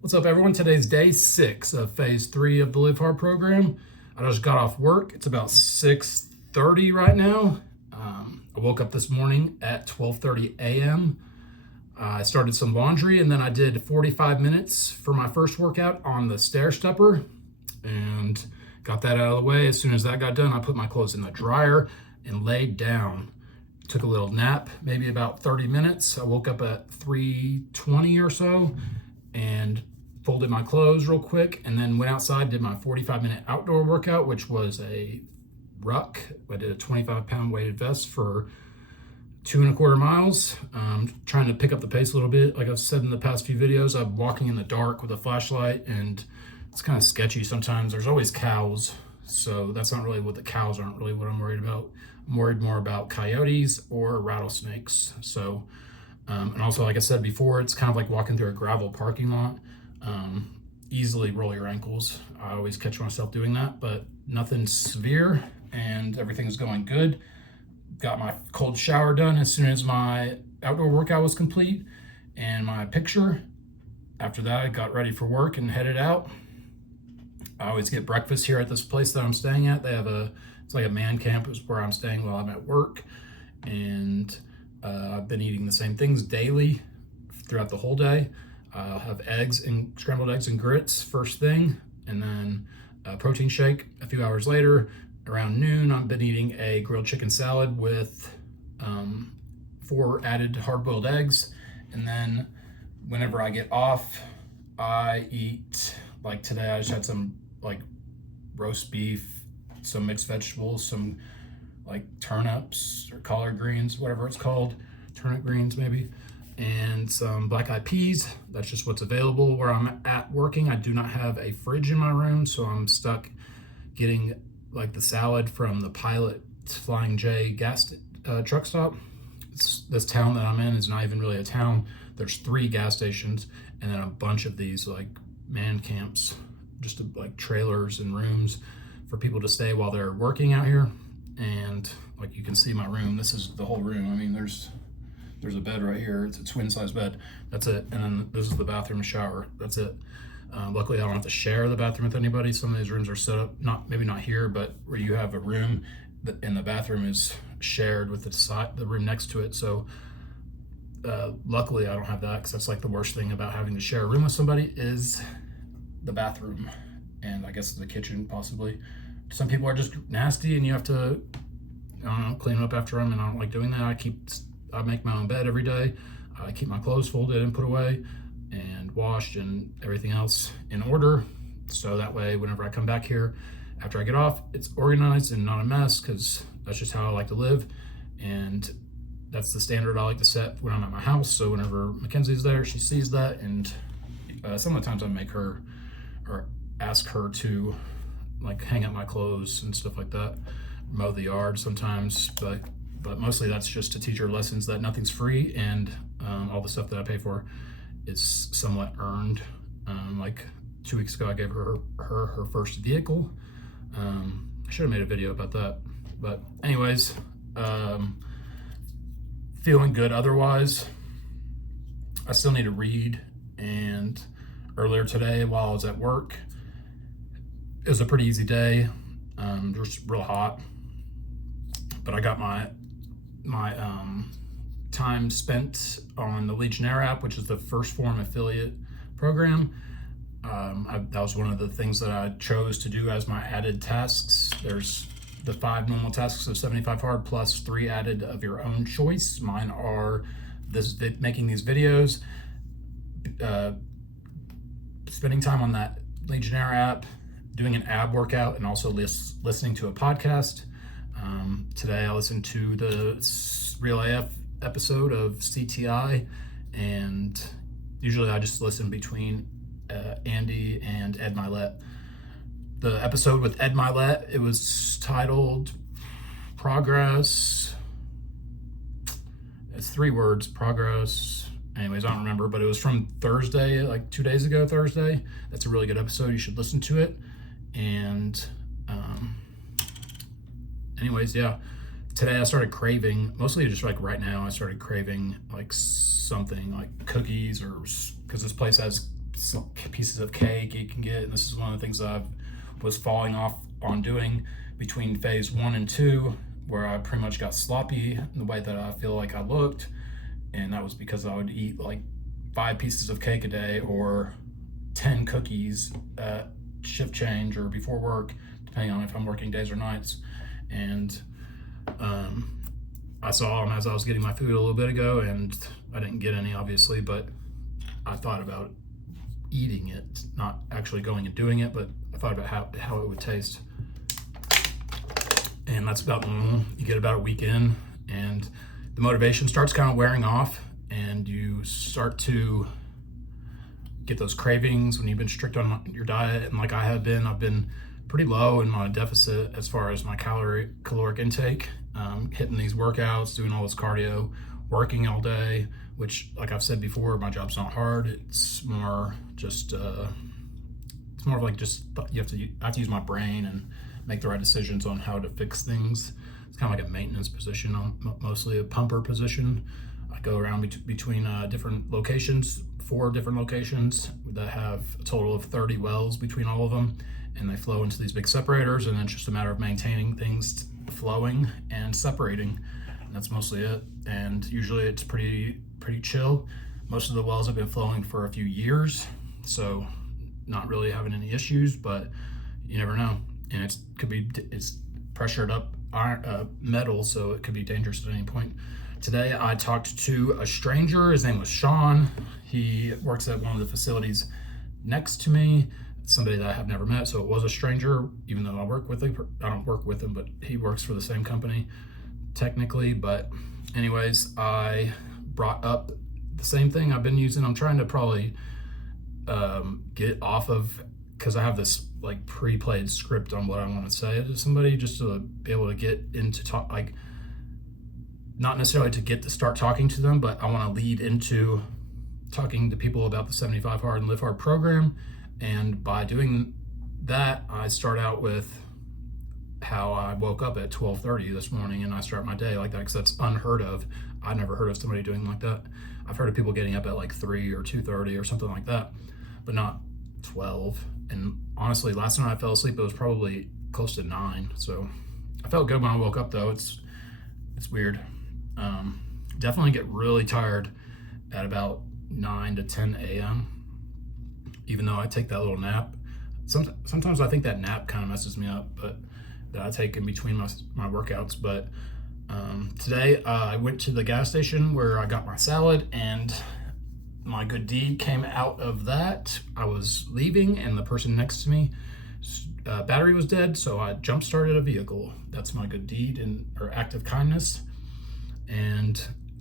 What's up, everyone? Today's day 6 of phase 3 of the Live Hard program. I just got off work. It's about 6:30 right now. I woke up this morning at 12:30 a.m. I started some laundry, and then I did 45 minutes for my first workout on the stair stepper and got that out of the way. As soon as that got done, I put my clothes in the dryer and laid down. Took a little nap, maybe about 30 minutes. I woke up at 3:20 or so and folded my clothes real quick, and then went outside, did my 45-minute outdoor workout, which was a ruck. I did a 25-pound weighted vest for 2.25 miles. Trying to pick up the pace a little bit. Like I've said in the past few videos, I'm walking in the dark with a flashlight, and it's kind of sketchy sometimes. There's always cows, so that's not really what the cows aren't really what I'm worried about. I'm worried more about coyotes or rattlesnakes. So, and also, like I said before, it's kind of like walking through a gravel parking lot. Easily roll your ankles. I always catch myself doing that, but nothing severe, and everything's going good. Got my cold shower done as soon as my outdoor workout was complete, and my picture. After that, I got ready for work and headed out. I always get breakfast here at this place that I'm staying at. They have it's like a man camp is where I'm staying while I'm at work, and I've been eating the same things daily throughout the whole day. I'll have scrambled eggs and grits first thing, and then a protein shake a few hours later. Around noon, I've been eating a grilled chicken salad with 4 added hard-boiled eggs. And then whenever I get off, I eat, like today, I just had some like roast beef, some mixed vegetables, some like turnips or collard greens, whatever it's called, turnip greens maybe, and some black eyed peas. That's just what's available where I'm at working. I do not have a fridge in my room, so I'm stuck getting like the salad from the Pilot Flying J gas truck stop. This town that I'm in is not even really a town. There's 3 gas stations and then a bunch of these like man camps, just like trailers and rooms for people to stay while they're working out here. And like you can see my room. This is the whole room. I mean, there's a bed right here. It's a twin size bed. That's it. And then this is the bathroom and shower. That's it. Luckily, I don't have to share the bathroom with anybody. Some of these rooms are set up, maybe not here, but where you have a room and the bathroom is shared with the room next to it. So luckily, I don't have that, because that's like the worst thing about having to share a room with somebody is the bathroom, and I guess the kitchen possibly. Some people are just nasty, and you have to, I don't know, clean up after them, and I don't like doing that. I make my own bed every day. I keep my clothes folded and put away and washed and everything else in order. So that way, whenever I come back here after I get off, it's organized and not a mess, because that's just how I like to live. And that's the standard I like to set when I'm at my house. So whenever Mackenzie's there, she sees that. And some of the times I make her or ask her to like hang up my clothes and stuff like that, mow the yard sometimes, but mostly that's just to teach her lessons that nothing's free, and all the stuff that I pay for is somewhat earned. Like 2 weeks ago, I gave her first vehicle. I should have made a video about that, but anyways, feeling good otherwise. I still need to read, and earlier today while I was at work, it was a pretty easy day. Just real hot, but I got my time spent on the Legionnaire app, which is the First Form affiliate program. That was one of the things that I chose to do as my added tasks. There's the 5 normal tasks of 75 hard plus 3 added of your own choice. Mine are making these videos, spending time on that Legionnaire app, doing an ab workout, and also listening to a podcast. Today I listened to the Real AF episode of CTI, and usually I just listen between Andy and Ed Milet. The episode with Ed Milet, it was titled Progress. It's 3 words, progress. Anyways, I don't remember, but it was from Thursday, like 2 days ago, Thursday. That's a really good episode. You should listen to it. And anyways, yeah. Today I started craving, mostly just like right now, I started craving like something like cookies, or because this place has pieces of cake you can get. And this is one of the things that I was falling off on doing between phase 1 and 2, where I pretty much got sloppy in the way that I feel like I looked. And that was because I would eat like 5 pieces of cake a day or 10 cookies at shift change or before work, depending on if I'm working days or nights. And I saw them as I was getting my food a little bit ago, and I didn't get any, obviously, but I thought about eating it, not actually going and doing it, but I thought about how it would taste. And that's about normal. You get about a week in, and the motivation starts kind of wearing off, and you start to get those cravings when you've been strict on your diet. And like I have been, I've been pretty low in my deficit as far as my caloric intake, hitting these workouts, doing all this cardio, working all day, which, like I've said before, my job's not hard. It's more just, it's more of like just, I have to use my brain and make the right decisions on how to fix things. It's kind of like a maintenance position, mostly a pumper position. I go around between different locations, 4 different locations that have a total of 30 wells between all of them, and they flow into these big separators, and then it's just a matter of maintaining things flowing and separating. And that's mostly it. And usually it's pretty chill. Most of the wells have been flowing for a few years, so not really having any issues, but you never know. And it's pressured up iron, metal, so it could be dangerous at any point. Today I talked to a stranger. His name was Sean. He works at one of the facilities next to me, somebody that I have never met, so it was a stranger, even though I work with him. I don't work with him, but he works for the same company technically. But anyways, I brought up the same thing I've been using. I'm trying to probably get off of, because I have this like pre-played script on what I want to say to somebody, just to be able to get into talk, like not necessarily to get to start talking to them, but I want to lead into talking to people about the 75 Hard and Live Hard program. And by doing that, I start out with how I woke up at 12:30 this morning, and I start my day like that, because that's unheard of. I never heard of somebody doing like that. I've heard of people getting up at like 3 or 2:30 or something like that, but not 12. And honestly, last night I fell asleep, it was probably close to 9. So I felt good when I woke up, though. It's weird. Definitely get really tired at about 9 to 10 a.m. even though I take that little nap. Sometimes I think that nap kind of messes me up, but that I take in between my workouts. But today I went to the gas station where I got my salad, and my good deed came out of that. I was leaving, and the person next to me, battery was dead, so I jump started a vehicle. That's my good deed or act of kindness. And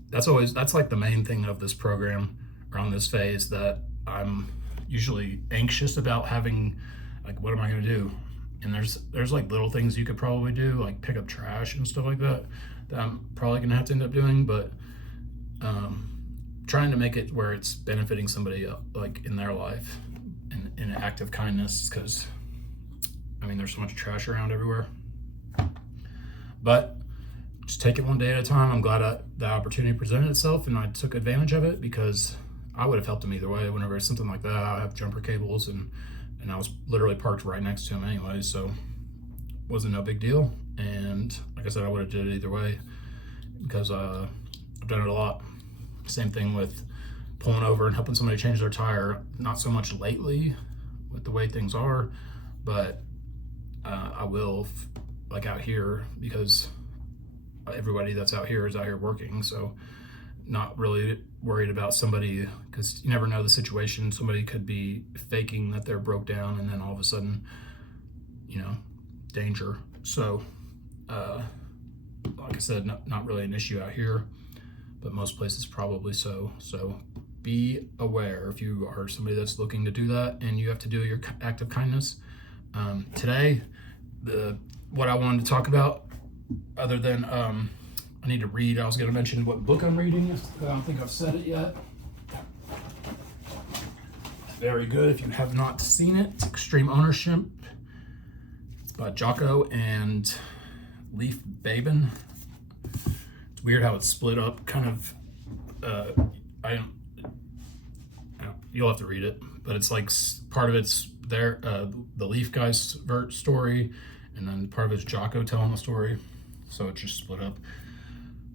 that's like the main thing of this program, or on this phase, that I'm usually anxious about having, like, what am I going to do? And there's like little things you could probably do, like pick up trash and stuff like that I'm probably going to have to end up doing, but trying to make it where it's benefiting somebody like in their life, in an act of kindness, because I mean there's so much trash around everywhere. But just take it one day at a time. I'm glad the opportunity presented itself, and I took advantage of it, because I would have helped him either way. Whenever it's something like that, I have jumper cables, and I was literally parked right next to him anyway, so it wasn't no big deal. And like I said, I would have did it either way, because I've done it a lot. Same thing with pulling over and helping somebody change their tire. Not so much lately with the way things are, but I will, like out here, because everybody that's out here is out here working, so not really worried about somebody, because you never know the situation. Somebody could be faking that they're broke down, and then all of a sudden, danger. So like I said, not really an issue out here, but most places probably so. So be aware if you are somebody that's looking to do that and you have to do your act of kindness. Today, what I wanted to talk about, other than I need to read. I was going to mention what book I'm reading, because I don't think I've said it yet. It's very good if you have not seen it. It's Extreme Ownership. It's by Jocko and Leif Babin. It's weird how it's split up, kind of. You'll have to read it, but it's like part of it's their the Leaf guys story, and then part of it's Jocko telling the story. So it's just split up.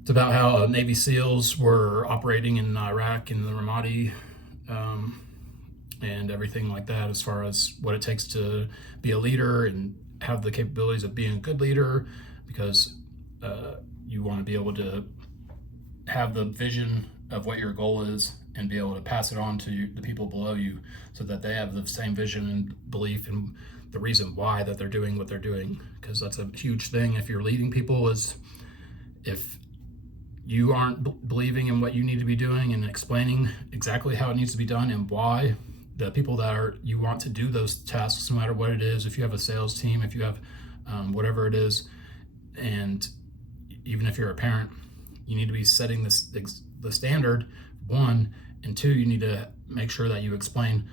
It's about how Navy SEALs were operating in Iraq in the Ramadi, and everything like that, as far as what it takes to be a leader and have the capabilities of being a good leader, because you want to be able to have the vision of what your goal is and be able to pass it on to the people below you so that they have the same vision and belief in the reason why that they're doing what they're doing. Because that's a huge thing if you're leading people, is if you aren't believing in what you need to be doing and explaining exactly how it needs to be done and why, the people that are you want to do those tasks, no matter what it is, if you have a sales team, if you have whatever it is, and even if you're a parent, you need to be setting the standard, one, and two, you need to make sure that you explain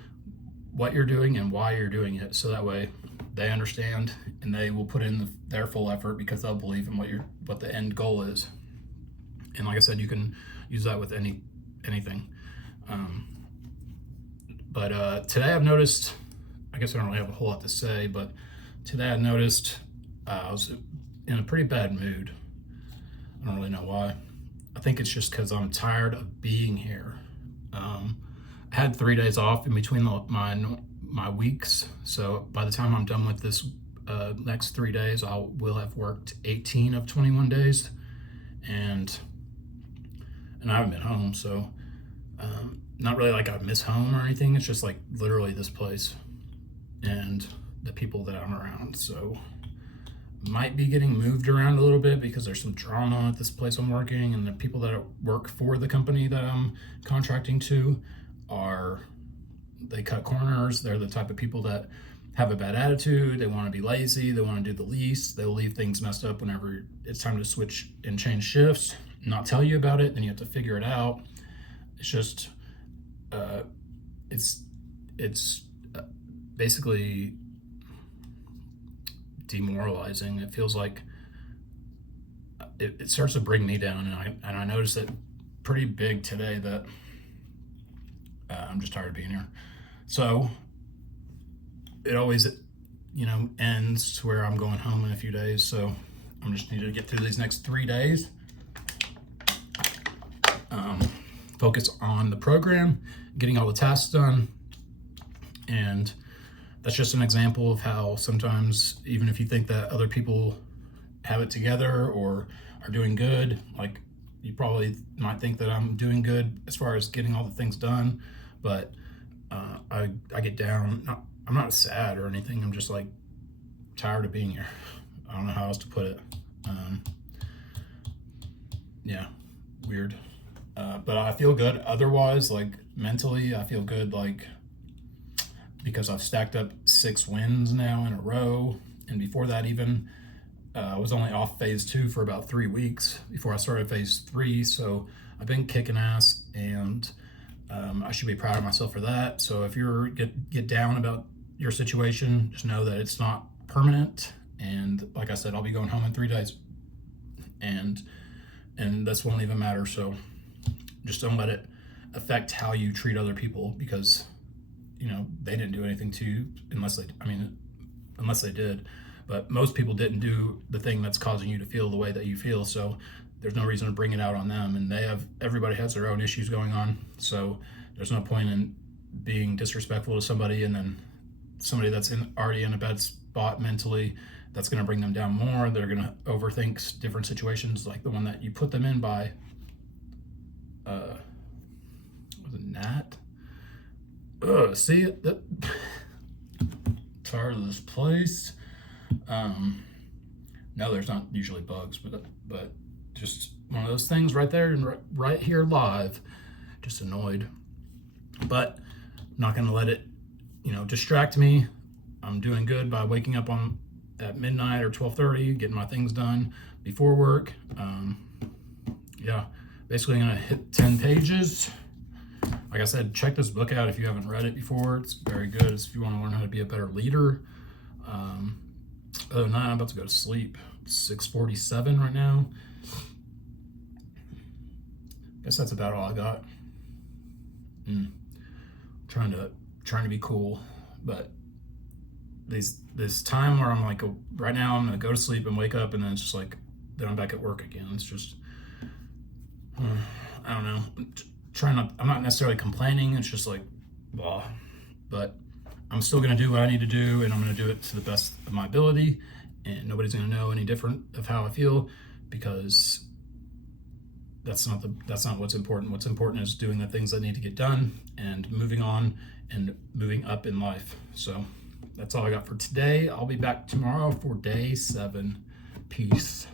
what you're doing and why you're doing it, so that way they understand and they will put in their full effort because they'll believe in what the end goal is. And like I said, you can use that with anything. But today I've noticed, I guess I don't really have a whole lot to say, but today I noticed I was in a pretty bad mood. I don't really know why. I think it's just because I'm tired of being here. I had 3 days off in between my weeks, so by the time I'm done with this next 3 days, I will have worked 18 of 21 days, and I haven't been home, so not really like I miss home or anything. It's just like literally this place and the people that I'm around. So might be getting moved around a little bit because there's some drama at this place I'm working, and the people that work for the company that I'm contracting to they cut corners. They're the type of people that have a bad attitude. They want to be lazy. They want to do the least. They'll leave things messed up whenever it's time to switch and change shifts, not tell you about it. Then you have to figure it out. It's just, it's basically demoralizing. It feels like it starts to bring me down, and I noticed it pretty big today that I'm just tired of being here. So it always, ends where I'm going home in a few days. So I'm just need to get through these next 3 days. Focus on the program, getting all the tasks done, and that's just an example of how sometimes, even if you think that other people have it together or are doing good, like you probably might think that I'm doing good as far as getting all the things done, but I get down. I'm not sad or anything. I'm just like tired of being here. I don't know how else to put it. Yeah, weird. But I feel good otherwise, like mentally, I feel good, like because I've stacked up 6 wins now in a row. And before that, even I was only off phase 2 for about 3 weeks before I started phase 3. So I've been kicking ass, and I should be proud of myself for that. So if you're get down about your situation, just know that it's not permanent. And like I said, I'll be going home in 3 days, and this won't even matter. So just don't let it affect how you treat other people, because they didn't do anything to you unless they did. But most people didn't do the thing that's causing you to feel the way that you feel. So there's no reason to bring it out on them. And everybody has their own issues going on. So there's no point in being disrespectful to somebody, and then somebody that's already in a bad spot mentally, that's going to bring them down more. They're going to overthink different situations, like the one that you put them in by was it Nat? See it? Tired of this place. No, there's not usually bugs, but just one of those things right there and right here live. Just annoyed, but I'm not gonna let it, distract me. I'm doing good by waking up at midnight or 12:30, getting my things done before work. Yeah, basically gonna hit 10 pages. Like I said, check this book out if you haven't read it before. It's very good if you want to learn how to be a better leader. Other than that, I'm about to go to sleep. It's 6:47 right now. Guess that's about all I got. Trying trying to be cool, but this time where I'm like, right now I'm gonna go to sleep and wake up, and then it's just like, then I'm back at work again. It's just, I don't know. I'm not necessarily complaining. It's just like, blah. But I'm still gonna do what I need to do, and I'm gonna do it to the best of my ability, and nobody's gonna know any different of how I feel, because that's not what's important. What's important is doing the things that need to get done and moving on and moving up in life. So that's all I got for today. I'll be back tomorrow for day 7. Peace.